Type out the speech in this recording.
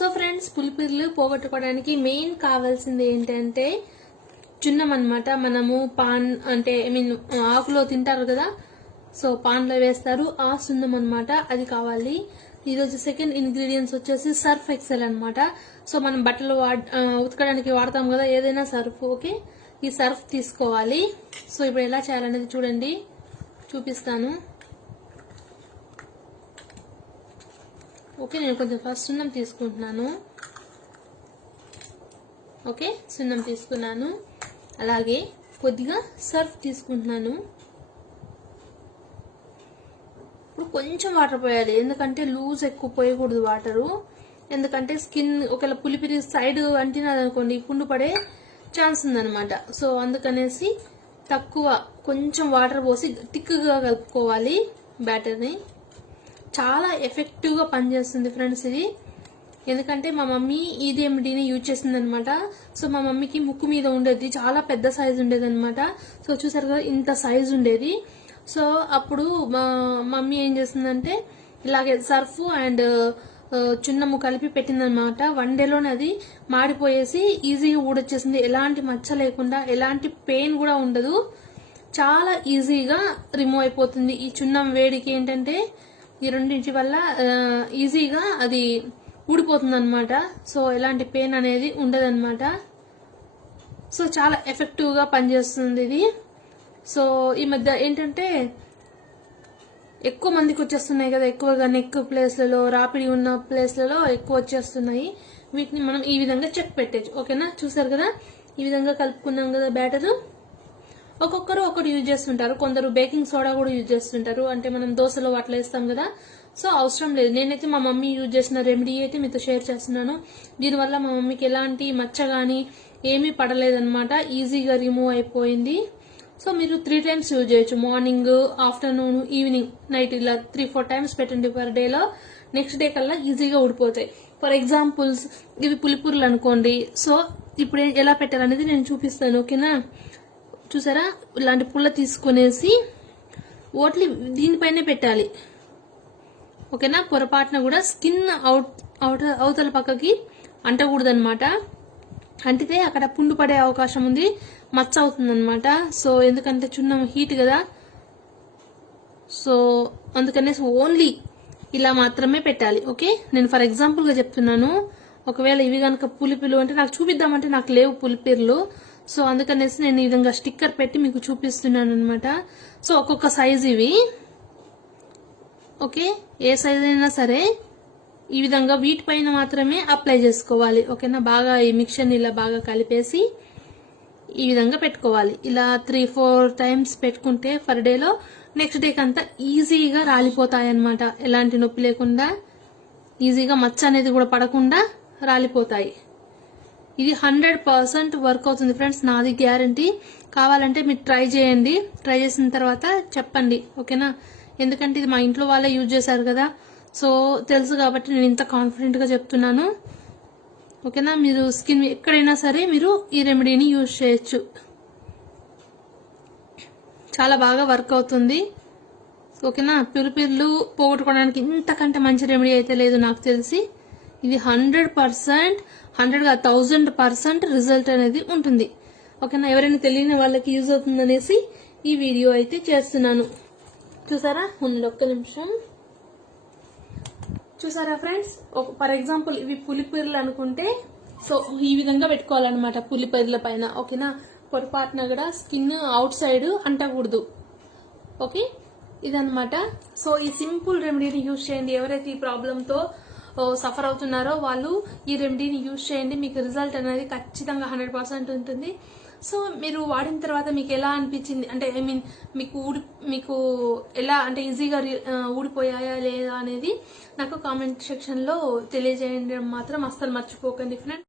So friends, పులిపిర్లు పోగొట్టుకోవడానికి main కావాల్సింది ఏంటంటే చున్నం అన్నమాట. మనము పాన్ అంటే ఆకులో తింటారు కదా, సో పాన్లో వేస్తారు, ఆ సున్నం అన్నమాట, అది కావాలి. ఈరోజు సెకండ్ ఇంగ్రీడియంట్స్ వచ్చేసి సర్ఫ్ ఎక్సెల్ అన్నమాట. సో మనం బట్టలు ఉతకడానికి వాడతాం కదా ఏదైనా సర్ఫ్, ఓకే, ఈ సర్ఫ్ తీసుకోవాలి. సో ఇప్పుడు ఎలా చేయాలనేది చూడండి, చూపిస్తాను. ఓకే, నేను కొంచెం ఫస్ట్ సున్నం తీసుకుంటున్నాను. ఓకే, సున్నం తీసుకున్నాను. అలాగే కొద్దిగా సర్ఫ్ తీసుకుంటున్నాను. ఇప్పుడు కొంచెం వాటర్ పోయాలి, ఎందుకంటే లూజ్ ఎక్కువ పోయకూడదు వాటరు. ఎందుకంటే స్కిన్ ఒకవేళ పులిపిరి సైడ్ అంటినది అనుకోండి, పుండు పడే ఛాన్స్ ఉందన్నమాట. సో అందుకనేసి తక్కువ కొంచెం వాటర్ పోసి థిక్గా కలుపుకోవాలి బ్యాటర్ని. చాలా ఎఫెక్టివ్గా పనిచేస్తుంది ఫ్రెండ్స్ ఇది. ఎందుకంటే మా మమ్మీ ఈ రెమెడీని యూజ్ చేసింది అనమాట. సో మా మమ్మీకి ముక్కు మీద ఉండేది, చాలా పెద్ద సైజు ఉండేది అనమాట. సో చూసారు కదా, ఇంత సైజు ఉండేది. సో అప్పుడు మా మమ్మీ ఏం చేసిందంటే ఇలాగే సర్ఫ్ అండ్ చున్నము కలిపి పెట్టిందనమాట. 1 డేలోనే అది మాడిపోయేసి ఈజీగా ఊడొచ్చేసింది. ఎలాంటి మచ్చ లేకుండా, ఎలాంటి పెయిన్ కూడా ఉండదు, చాలా ఈజీగా రిమూవ్ అయిపోతుంది. ఈ చున్నం వేడికి ఏంటంటే ఈ రెండింటి వల్ల ఈజీగా అది ఊడిపోతుంది అనమాట. సో ఎలాంటి పెయిన్ అనేది ఉండదన్నమాట. సో చాలా ఎఫెక్టివ్గా పనిచేస్తుంది ఇది. సో ఈ మధ్య ఏంటంటే ఎక్కువ మందికి వచ్చేస్తున్నాయి కదా, ఎక్కువగా నెక్ ప్లేస్లలో, రాపిడి ఉన్న ప్లేస్లలో ఎక్కువ వచ్చేస్తున్నాయి. వీటిని మనం ఈ విధంగా చెక్ పెట్టచ్చు. ఓకేనా, చూసారు కదా, ఈ విధంగా కలుపుకున్నాం కదా బ్యాటరు. ఒక్కొక్కరు ఒకటి యూజ్ చేస్తుంటారు, కొందరు బేకింగ్ సోడా కూడా యూజ్ చేస్తుంటారు, అంటే మనం దోశలో అట్లా వేస్తాం కదా. సో అవసరం లేదు. నేనైతే మా మమ్మీ యూజ్ చేసిన రెమెడీ అయితే మీతో షేర్ చేస్తున్నాను. దీనివల్ల మా మమ్మీకి ఎలాంటి మచ్చ కానీ ఏమీ పడలేదన్నమాట, ఈజీగా రిమూవ్ అయిపోయింది. సో మీరు 3 times యూజ్ చేయొచ్చు, మార్నింగ్, ఆఫ్టర్నూన్, ఈవినింగ్, నైట్, ఇలా 3-4 times పెట్టండి పర్ డేలో. నెక్స్ట్ డే కల్లా ఈజీగా ఊడిపోతాయి. ఫర్ ఎగ్జాంపుల్స్, ఇవి పులిపుర్లు అనుకోండి. సో ఇప్పుడు ఎలా పెట్టాలనేది నేను చూపిస్తాను. ఓకేనా, చూసారా, ఇలాంటి పుల్ల తీసుకునేసి ఓట్లీ దీనిపైనే పెట్టాలి. ఓకేనా, పొరపాటున కూడా స్కిన్ అవతల పక్కకి అంటకూడదు అనమాట. అంటితే అక్కడ పుండు పడే అవకాశం ఉంది, మచ్చ అవుతుంది అనమాట. సో ఎందుకంటే చున్నం హీట్ కదా, సో అందుకనేసి ఓన్లీ ఇలా మాత్రమే పెట్టాలి. ఓకే, నేను ఫర్ ఎగ్జాంపుల్గా చెప్తున్నాను. ఒకవేళ ఇవి కనుక పులిపిలు అంటే నాకు చూపిద్దామంటే నాకు లేవు పులిపిర్లు. సో అందుకనేసి నేను ఈ విధంగా స్టిక్కర్ పెట్టి మీకు చూపిస్తున్నాను అనమాట. సో ఒక్కొక్క సైజ్ ఇవి. ఓకే, ఏ సైజ్ అయినా సరే ఈ విధంగా వీటిపైన మాత్రమే అప్లై చేసుకోవాలి. ఓకేనా, బాగా ఈ మిక్చర్ని ఇలా బాగా కలిపేసి ఈ విధంగా పెట్టుకోవాలి. ఇలా 3-4 times పెట్టుకుంటే పర్ డేలో నెక్స్ట్ డేకి అంతా ఈజీగా రాలిపోతాయి అనమాట. ఎలాంటి నొప్పి లేకుండా ఈజీగా మచ్చ అనేది కూడా పడకుండా రాలిపోతాయి. ఇది 100% వర్క్ అవుతుంది ఫ్రెండ్స్, నాది గ్యారంటీ. కావాలంటే మీరు ట్రై చేయండి, ట్రై చేసిన తర్వాత చెప్పండి. ఓకేనా, ఎందుకంటే ఇది మా ఇంట్లో వాళ్ళే యూజ్ చేశారు కదా, సో తెలుసు కాబట్టి నేను ఇంత కాన్ఫిడెంట్గా చెప్తున్నాను. ఓకేనా, మీరు స్కిన్ ఎక్కడైనా సరే మీరు ఈ రెమెడీని యూజ్ చేయొచ్చు, చాలా బాగా వర్క్ అవుతుంది. ఓకేనా, పులిపిర్లు పోగొట్టుకోవడానికి ఇంతకంటే మంచి రెమెడీ అయితే లేదు నాకు తెలిసి. ఇది 100%, 1000% రిజల్ట్ అనేది ఉంటుంది. ఓకేనా, ఎవరైనా తెలియని వాళ్ళకి యూజ్ అవుతుంది అనేసి ఈ వీడియో అయితే చేస్తున్నాను. చూసారా, ఒక్క నిమిషం. చూసారా ఫ్రెండ్స్, ఫర్ ఎగ్జాంపుల్ ఇవి పులిపిర్లు అనుకుంటే సో ఈ విధంగా పెట్టుకోవాలన్నమాట పులిపిర్ల పైన. ఓకేనా, పొరపాటున కూడా స్కిన్ అవుట్ సైడ్ అంటకూడదు. ఓకే, ఇదన్నమాట. సో ఈ సింపుల్ రెమెడీని యూజ్ చేయండి. ఎవరైతే ఈ ప్రాబ్లంతో సఫర్ అవుతున్నారో వాళ్ళు ఈ రెమెడీని యూజ్ చేయండి, మీకు రిజల్ట్ అనేది ఖచ్చితంగా 100% ఉంటుంది. సో మీరు వాడిన తర్వాత మీకు ఎలా అనిపించింది, అంటే మీకు ఎలా అంటే ఈజీగా ఊడిపోయాయా లేదా అనేది నాకు కామెంట్ సెక్షన్లో తెలియజేయండి మాత్రం అస్సలు మర్చిపోకండి ఫ్రెండ్స్.